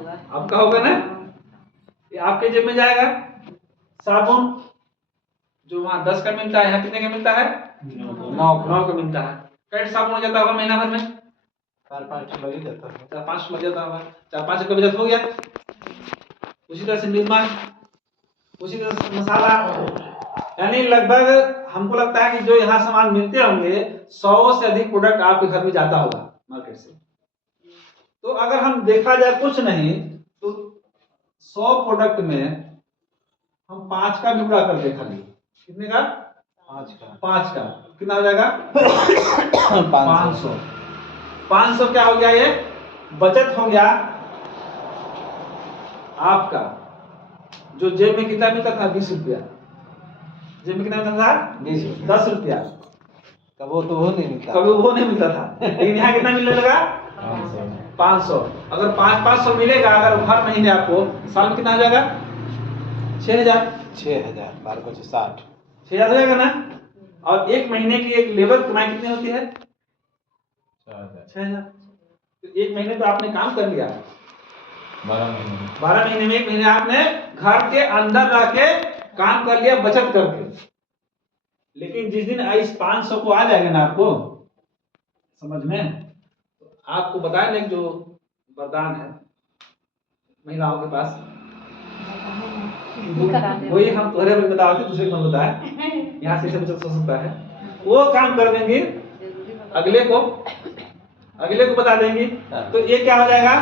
होगा। आपका होगा ना, ये आपके जेब में जाएगा। साबुन जो वहाँ 10 का मिलता है, यहाँ कितने का मिलता है? 9 का मिलता है। कैट साबुन हो जाता होगा महीना भर में 4-5 लग ही जाता है। 4-5 लग जाता होगा। 4-5 का बचत हो गया। उसी तरह से निरमा, उसी तरह से मसाला, यानी लगभग हमको लगता है कि जो यहाँ सामान मिलते होंगे 100 से अधिक प्रोडक्ट आपके घर में जाता होगा मार्केट से। तो अगर हम देखा जाए कुछ नहीं तो 100 प्रोडक्ट में हम 5 का भी पूरा कर दे खाली। कितने का? 5 का कितना हो जाएगा? 500। 500 क्या हो गया? ये बचत हो गया आपका। जो जेब में कितना मिलता था? 20 रुपया। जेब में कितना मिलता था? 20 रुपया। 10 रुपया। कभी वो नहीं मिलता, कभी वो नहीं मिलता था, लेकिन यहाँ कितना मिलने लगा? 500। अगर 500 मिलेगा अगर हर महीने आपको, साल में कितना हो जाएगा? 6000। 12 को 60, 6000 हो जाएगा ना। और एक महीने की एक लेबर कमाई कितनी होती है? 6000। तो एक महीने तो आपने काम कर लिया। 12 महीने में एक महीने आपने घर के अंदर रह के काम कर लिया बचत करके। लेकिन जिस दिन इस 500 को आ जाएगा ना आपको समझ में, तो आपको बताया ना जो वरदान है महिलाओं के पास, वही हम तुम्हारे में बताओ कि दूसरे को मत बताए, यहाँ से बचत हो सकता है। वो काम कर देंगे, अगले को बता देंगी, तो ये क्या हो जाएगा?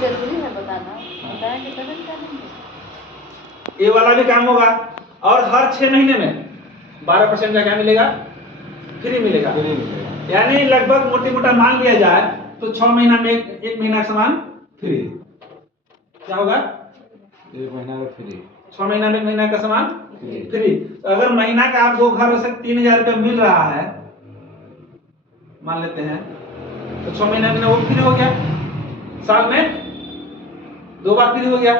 जरूरी है बताना, बताएंगे तभी बता देंगे। ये वाला भी काम होगा। और हर 6 महीने में 12% का क्या मिलेगा? फ्री मिलेगा। यानी लगभग मोटी मोटा मान लिया जाए तो 6 महीना में एक महीना का सामान फ्री। क्या होगा? 1 महीना का फ्री। 6 महीना में 1 महीना का सामान फ्री। तो अगर महीना का आपको घर से 3000 रुपया मिल रहा है मान लेते हैं, तो 6 महीना में वो फ्री हो गया। साल में 2 बार फ्री हो गया,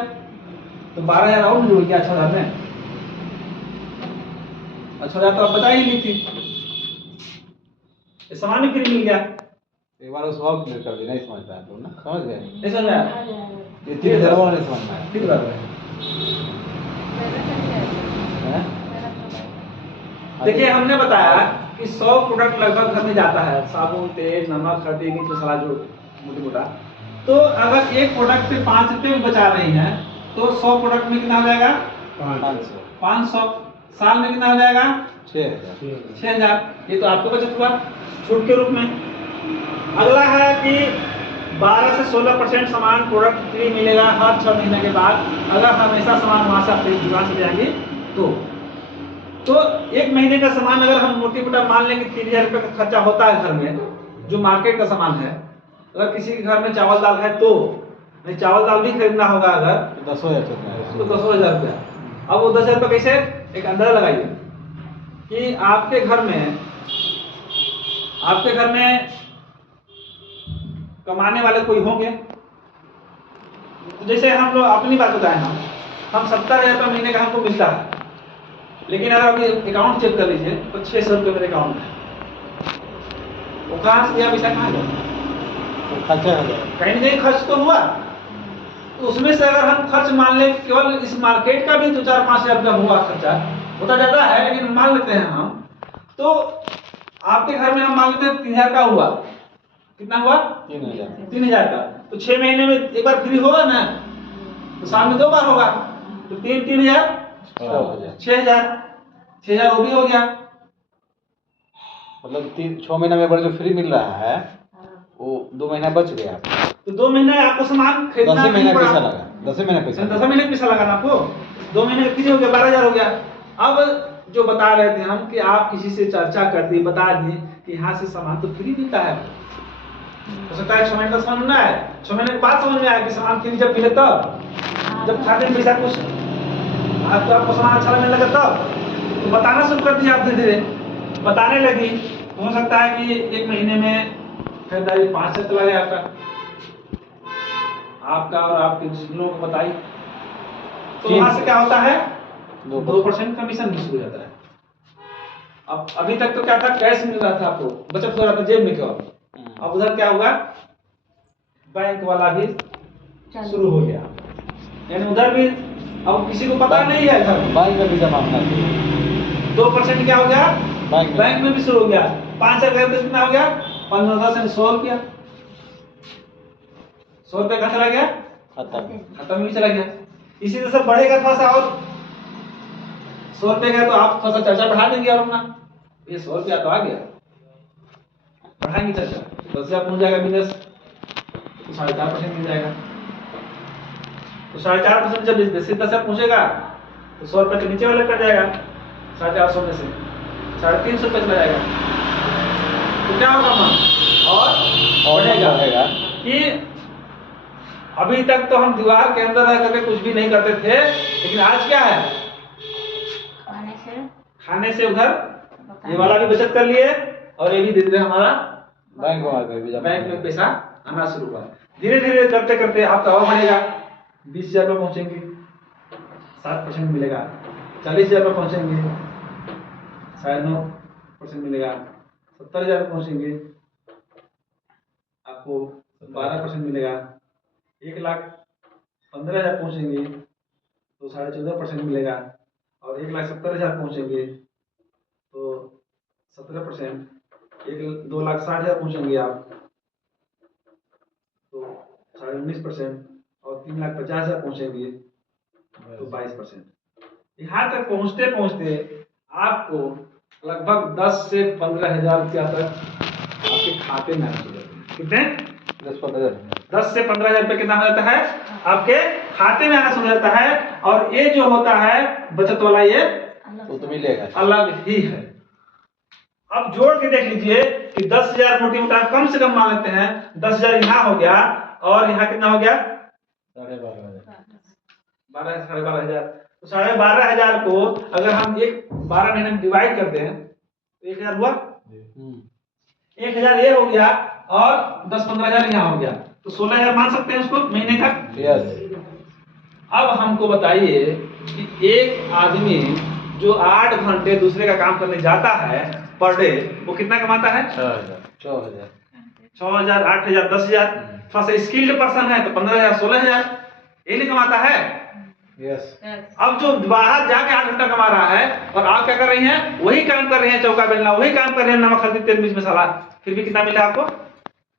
तो 12000 और जुड़ गया 6000 में। 6000 तो आप बता ही ली थी, ये सामान भी फ्री मिल गया। एक बार उस वक्त क्लियर कर देना, नहीं समझता है तो ना, समझ गए? नहीं समझ आया? ये 3000 वाला नहीं समझ में आया। ठीक बात है। देखिए हमने बताया कि 100 प्रोडक्ट लगभग घर में जाता है, साबुन, तेल, नमक, हल्दी, मिर्च, मसाला जो मोटा मोटा। तो अगर एक प्रोडक्ट पे 5 रुपये भी बचा रही हैं तो 100 प्रोडक्ट में कितना हो जाएगा? 500। साल में कितना हो जाएगा? 6000। ये तो आपको बचत हुआ छूट के रूप में। अगला है कि 12 से 16% सामान प्रोडक्ट फ्री मिलेगा हर 6 महीने के बाद, अगर हमेशा सामान वहां से अपनी दुकान से ले जाएंगे तो एक महीने का सामान अगर हम मोटी मोटा मान लेंगे 3000 रुपये का खर्चा होता है घर में, जो मार्केट का सामान है। अगर किसी के घर में चावल दाल है तो नहीं, चावल दाल भी खरीदना होगा अगर तो 10,000 तो 10,000 रुपया। अब वो 10,000 रुपया कैसे, एक अंदाजा लगाइए कि आपके घर में कमाने वाले कोई होंगे। तो जैसे हम लोग अपनी बात बताएं, हम 70,000 रुपया महीने का हमको मिलता है, लेकिन अगर आप अकाउंट चेक कर लीजिए तो 600 रुपये मेरे अकाउंट में है। वो कहाँ से गया? पैसा कहाँ गया? खर्चा हो गया, कहीं ना कहीं खर्च तो हुआ। तो उसमें से अगर हम खर्च मान लें केवल इस मार्केट का भी 2-4-5 हजार रुपया हुआ, खर्चा होता जाता है लेकिन मान लेते हैं हम, तो आपके घर में हम मान लेते हैं 3000 का हुआ। कितना हुआ? 3000 का। तो 6 महीने में एक बार फ्री होगा ना, तो साल में 2 बार होगा, तो 3-3000 6000 वो भी हो गया। मतलब 6 महीना में जो फ्री मिल रहा है वो 2 महीना बच गया। तो 2 महीने आपको सामान खरीदना 10 महीने पड़ा। पैसा लगा, 10 महीने पैसा 10 महीने पैसा लगाना आपको, 2 महीने का फ्री हो गया, 12,000 हो गया। अब जो बता रहे थे हम कि आप किसी से चर्चा कर दी, बता दिए कि यहाँ से सामान तो फ्री मिलता है। हो सकता है 6 महीने का सामान ना है, 6 महीने के बाद समझ में आया कि सामान फ्री जब मिले तब, जब खाते में पैसा कुछ आपको सामान अच्छा लगने लगा तब तो बताना शुरू कर दिया। आप धीरे धीरे बताने लगी, तो हो सकता है कि एक महीने में खरीदारी 5 से चला गया आपका और आपके जिन लोगों को बताई, तो वहां से क्या होता है? 2% कमीशन भी शुरू हो जाता है। अब अभी तक तो क्या था, कैश मिल रहा था आपको, बचत हो रहा था जेब में केवल। अब उधर क्या होगा, बैंक वाला भी शुरू हो गया। यानी उधर भी अब किसी को पता नहीं है घर में। बैंक में भी जमा होना चाहिए। 2% क्या हो गया? बैंक बैंक में भी शुरू हो गया। 5,000 का कितना हो गया? 15 10 100 रुपया। 100 रुपया कहाँ चला गया? खत्म ही चला गया। इसी तरह से बढ़ेगा थोड़ा सा और 100 रुपये का, तो आप थोड़ा सा चर्चा बढ़ा देंगे और अपना ये 100 रुपया तो आ गया, बढ़ाएंगे चर्चा। 10,000 पहुंच जाएगा बिजनेस तो 4.5% मिल जाएगा। तो 4.5% जब जैसे 10,000 पहुंचेगा तो 100 रुपये के नीचे वाले कट जाएगा 450 में से 350 रुपये चला जाएगा। तो क्या होगा मन और बढ़ेगा कि अभी तक तो हम दीवार के अंदर रह करके कुछ भी नहीं करते थे, लेकिन आज क्या है? खाने से उधर ये वाला भी बचत कर लिए और ये भी धीरे धीरे हमारा बैंक में पैसा आना शुरू हुआ। धीरे धीरे करते करते आपका और बढ़ेगा। 20,000 पर पहुंचेंगे 7% मिलेगा। 40,000 पर पहुंचेंगे 9.5% मिलेगा। 70,000 पर पहुंचेंगे आपको 12% मिलेगा। 1,15,000 पहुंचेंगे तो 14.5% मिलेगा। और 1,70,000 पहुंचेंगे तो 17%। 2,60,000 पहुंचेंगे आप तो 19%। और 3,50,000 पहुंचेंगे तो 22%। यहाँ तक पहुंचते पहुंचते आपको लगभग 10 से 15,000 रुपया तक आपके खाते में आना शुरू होते हैं। कितने? 10 से 15,000 रुपये कितना हो जाता है? आपके खाते में आना शुरू हो जाता है। और ये जो होता है बचत वाला, ये तो मिलेगा अलग ही है। अब जोड़ के देख लीजिए कि 10,000 मोटी मोटा कम से कम मान लेते हैं। 10,000 यहाँ हो गया और यहाँ कितना हो गया? 12,500। तो 12,500 को अगर हम 12 महीने में डिवाइड कर दें तो 1,000 हुआ। 1,000 ये हो गया और 10-15,000 यहाँ हो गया तो 16,000 मान सकते हैं उसको महीने तक। यस। अब हमको बताइए कि एक आदमी जो 8 घंटे दूसरे का काम करने जाता है पर डे, वो कितना कमाता है? 6,000 8,000 10,000। थोड़ा सा स्किल्ड पर्सन है तो 15,000 16,000 ये नहीं कमाता है। यस। अब जो बाहर जाके 8 घंटा कमा रहा है और आप क्या कर रही हैं? वही काम कर रही हैं, चौका बेलना वही काम कर रहे हैं, नमक हल्दी तेल मिर्च मसाला, फिर भी कितना मिला आपको?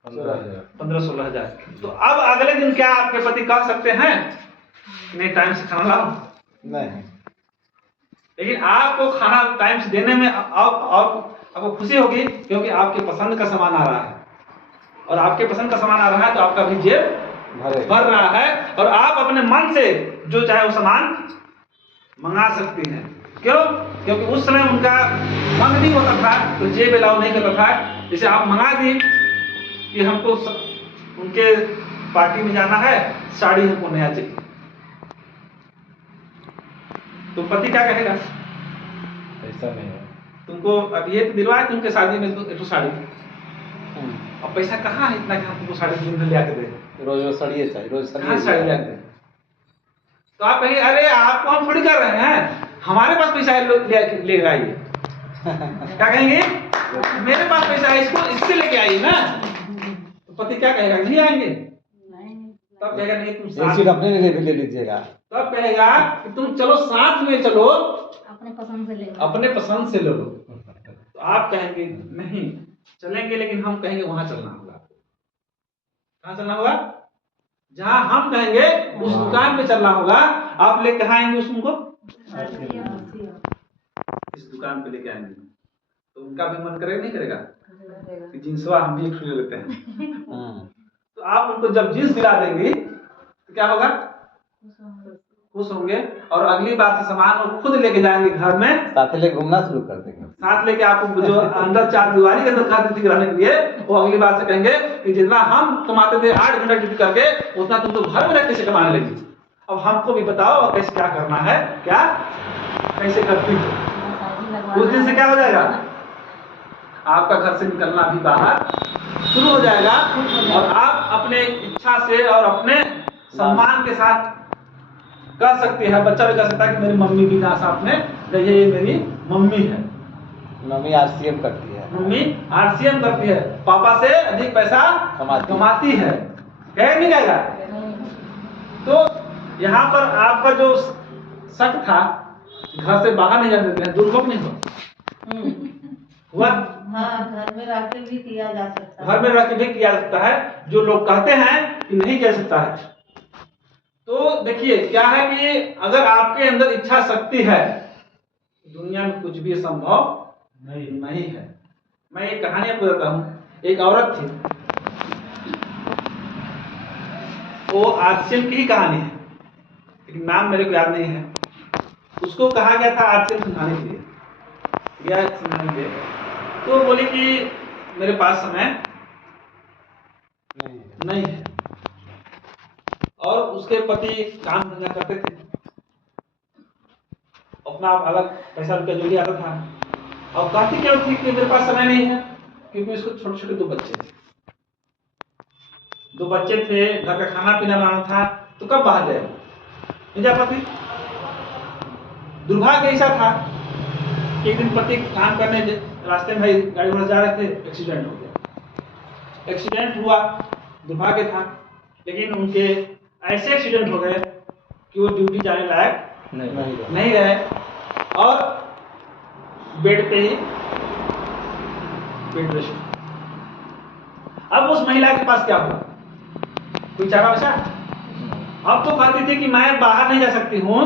15-16,000। तो अब अगले दिन क्या आपके पति कह सकते हैं नहीं टाइम से खाना लाओ? नहीं। लेकिन आपको खाना टाइम से देने में आपको खुशी होगी क्योंकि आपके पसंद का सामान आ रहा है। और आपके पसंद का सामान आ रहा है तो आपका भी जेब भर रहा है और आप अपने मन से जो चाहे वो सामान मंगा सकती हैं। क्यों? क्योंकि उस समय उनका मन नहीं होता था तो जेब अलाउ नहीं करता था। जैसे आप मंगा दी कि हमको उनके पार्टी में जाना है, साड़ी हमको नया चाहिए, तो पति क्या कहेगा? ऐसा नहीं है। तुमको अब ये तो दिलवाए तुमके शादी में तो साड़ी, अब पैसा कहाँ है इतना कि हम तुमको साड़ी दिन में ले आके दे? रोज साड़ी चाहिए, रोज साड़ी ले आके। तो आप कहेंगे अरे आपको हम थोड़ी कर रहे हैं, हमारे पास पैसा है ले आइए। क्या कहेंगे? मेरे पास पैसा है इससे लेके आइए ना। तो पति क्या कहेगा? नहीं आएंगे। तब कहेगा नहीं तुम साथ अपने लिए भी ले लीजिएगा। तब कहेगा कि तुम चलो साथ में चलो, अपने पसंद से ले लो। अपने पसंद से लो। तो आप कहेंगे नहीं चलेंगे, लेकिन हम कहेंगे वहां चलना होगा। कहाँ चलना होगा? जहां हम कहेंगे उस दुकान पे चलना होगा। आप लेके कहाँ आएंगे उसको? इस दुकान पे लेके आएंगे तो उनका भी मन करेगा नहीं करेगा कि जींसवा हम भी एक ले लेते हैं। तो आप उनको जब जींस दिला देंगे तो क्या होगा? खुश होंगे और अगली बार से सामान वो खुद लेके जाएंगे घर में, साथ लेके घूमना शुरू कर देंगे। साथ लेके आपको जो अंदर 4 दीवारी के अंदर खाते रहने के लिए, वो अगली बार से कहेंगे कि जितना हम कमाते थे 8 घंटा ड्यूटी करके उतना तुम तो घर में रह कैसे कमाने लगी। अब हमको भी बताओ कैसे क्या करना है, क्या कैसे करती हो। उस दिन से क्या हो जाएगा? आपका घर से निकलना भी बाहर शुरू हो जाएगा और आप अपने इच्छा से और अपने सम्मान के साथ कह सकते हैं। बच्चा भी कह सकता है कि मेरी मम्मी भी ना साथ में रहिए, ये मेरी मम्मी है। मम्मी RCM करती है। मम्मी RCM करती है, पापा से अधिक पैसा कमाती है। कहेगा नहीं कहेगा? तो यहाँ पर आपका जो शक था, घर से बाहर नहीं जा सकते हैं, दुर्भोग नहीं हुआ। हाँ, घर में रह के भी किया जा सकता है। घर में रह के भी किया जा सकता है, जो लोग कहते हैं कि नहीं किया सकता है। तो देखिए क्या है कि अगर आपके अंदर इच्छा शक्ति है, दुनिया में कुछ भी संभव नहीं है। मैं एक कहानी आपको बताता हूँ। एक औरत थी, वो आरसीएम की ही कहानी है, लेकिन नाम मेरे को याद नहीं है। उसको कहा गया था आरसीएम समझाने के लिए, गया समझाने के लिए, तो वो बोली कि मेरे पास समय नहीं है। और उसके पति काम धंधा करते थे, अपना अलग पैसा रुपया जो भी आता था, और कहती क्या थी कि मेरे पास समय नहीं है, क्योंकि उसको छोटे छोटे दो बच्चे थे। घर का खाना पीना बनाना था, तो कब बाहर जाएगा, नहीं जा पाती। दुर्भाग्य ऐसा था कि एक दिन पति काम करने रास्ते में भाई गाड़ी घोड़ा जा रहे थे, एक्सीडेंट हो गया। एक्सीडेंट हुआ, दुर्भाग्य था, लेकिन उनके ऐसे एक्सीडेंट हो गए कि वो ड्यूटी जाने लायक नहीं रहे, और बेड पे ही बेड रेस्ट। अब उस महिला के पास क्या हुआ, कोई चारा बचा? अब तो कहती थी कि मैं बाहर नहीं जा सकती हूँ,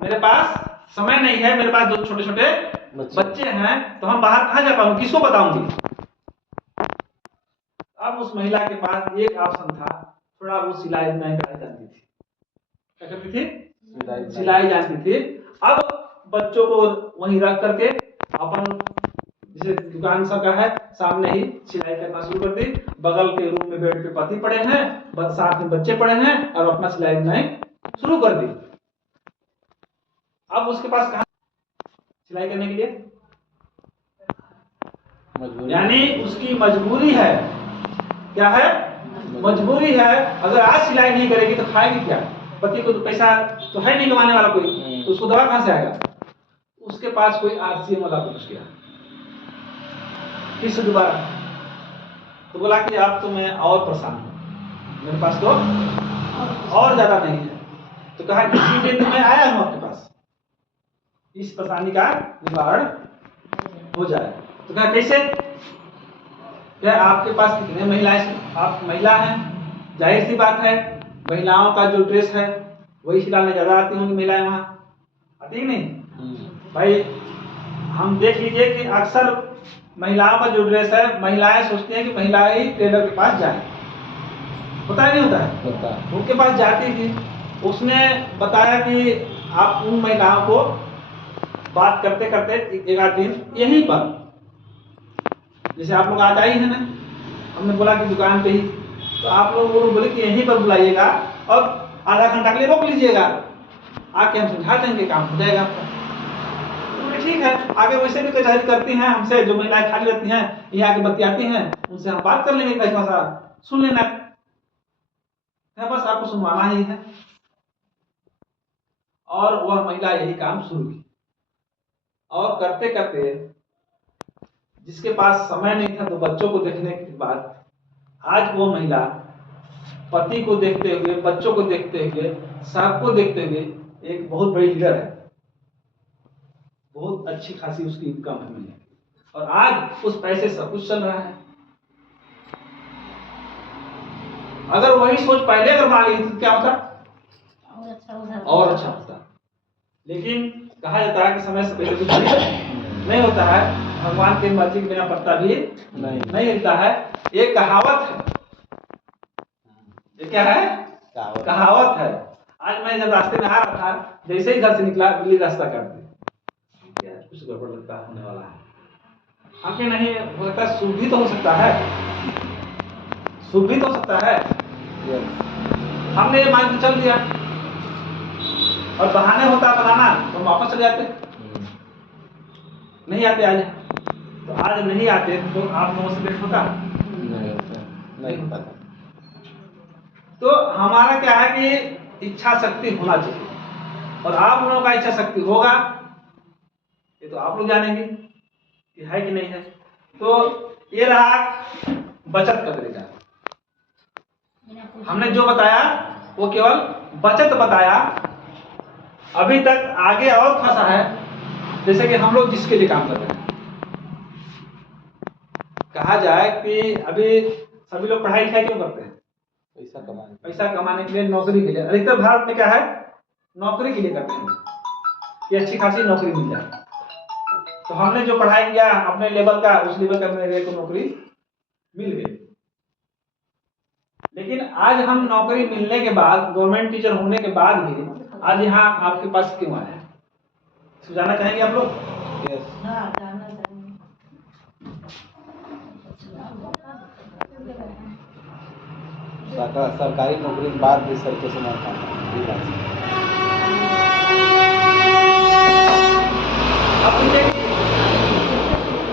मेरे पास समय नहीं है, मेरे पास दो छोटे छोटे बच्चे हैं, तो हम बाहर कहाँ जा पाऊंगी, किसको बताऊंगी? अब उस महिला के पास एक ऑप्शन था, थोड़ा वो सिलाई बुनाई करना जानती थी। क्या करती थी? सिलाई जानती थी। अब बच्चों को वहीं रख करके अपन जैसे दुकान सा का है, सामने ही सिलाई करना शुरू कर दी। बगल के रूम में बेड पे पति पड़े हैं, साथ में बच्चे पड़े हैं, और अपना सिलाई बुनाई शुरू कर दी। अब उसके पास कहाँ सिलाई करने के लिए? यानी उसकी मजबूरी है। क्या है? मजबूरी है। अगर आज सिलाई नहीं करेगी तो खाएगी क्या? पति को तो पैसा तो है नहीं कमाने वाला कोई, तो उसको दवा कहां से आएगा? उसके पास कोई आरसीएम वाला पहुंच गया, फिर से दोबारा तो बोला कि अब तो मैं और परेशान हूं, मेरे पास तो और ज्यादा नहीं है। तो कहा कि ठीक है, मैं आया हूं आपके पास, इस परेशानी का निवारण हो जाए। तो कहा कैसे? क्या आपके पास कितने महिलाएं, आप महिला हैं, जाहिर सी बात है महिलाओं का जो ड्रेस है वही सिलाने ज्यादा आती होंगी महिलाएं, वहां आती ही नहीं भाई। हम देख लीजिए कि अक्सर महिलाओं का जो ड्रेस है, महिलाएं सोचती हैं कि महिला ही टेलर के पास जाए, होता है नहीं होता है? उनके पास जाती थी, उसने बताया कि आप उन महिलाओं को बात करते करते एक आध दिन यहीं पर, जैसे आप लोग आज आई है ना, हमने बोला कि दुकान पे ही, तो आप लोग वो बोले कि यहीं पर बुलाइएगा और आधा घंटा के लिए रोक लीजिएगा, आके हम समझा देंगे, काम हो जाएगा आपका। तो ठीक है, आगे वैसे भी कचहरी करती हैं हमसे, जो महिलाएं खाली रहती हैं यहाँ आके बतियाती हैं, उनसे हम बात कर लेंगे, कैसा सा सुन लेना है, बस आपको सुनवाना ही है। और वह महिला यही काम शुरू की, और करते करते जिसके पास समय नहीं था, तो बच्चों को देखने के बाद आज वो महिला पति को देखते हुए, बच्चों को देखते हुए, सबको देखते हुए एक बहुत बड़ी लीडर है, बहुत अच्छी खासी उसकी इनकम है महीने, और आज उस पैसे सब कुछ चल रहा है। अगर वही सोच पहले अगर बना ली तो क्या होता? और अच्छा होता। लेकिन कहा जाता है कि समय से पहले कुछ नहीं होता है, भगवान की मर्जी के बिना पत्ता भी नहीं हिलता है। ये कहावत है। ये क्या है? कहावत है। आज मैं जब रास्ते में आ रहा था, जैसे ही घर से निकला, बिल्ली रास्ता काट दी, कुछ गड़बड़ लगता होने वाला है। आगे नहीं होता, शुभ भी तो हो सकता है, शुभ भी तो हो सकता है। हमने ये मान के चल दिया, और बहाने होता बनाना तो वापस चले जाते, नहीं आते आज। तो आज नहीं आते तो आप लोगों से भेंट होता नहीं होता। तो हमारा क्या है कि इच्छा शक्ति होना चाहिए, और आप लोगों का इच्छा शक्ति होगा, ये तो आप लोग जानेंगे कि है कि नहीं है। तो ये रहा बचत का तरीका। हमने जो बताया वो केवल बचत बताया। अभी तक आगे और फंसा है, जैसे कि हम लोग जिसके लिए काम कर रहे हैं, कहा जाए कि अभी सभी लोग पढ़ाई लिखाई क्यों करते हैं? पैसा कमाने के लिए, नौकरी के लिए। अधिकतर भारत में क्या है, नौकरी के लिए करते हैं कि अच्छी खासी नौकरी मिल जाए। तो हमने जो पढ़ाई किया अपने लेवल का, उस लेवल का मेरे को नौकरी मिल गई। लेकिन आज हम नौकरी मिलने के बाद, गवर्नमेंट टीचर होने के बाद भी आज यहाँ आपके पास क्यों आए हैं, जाना चाहेंगे आप लोग? हाँ, जाना चाहिए। सरकारी नौकरी के बाद भी सर के समय अब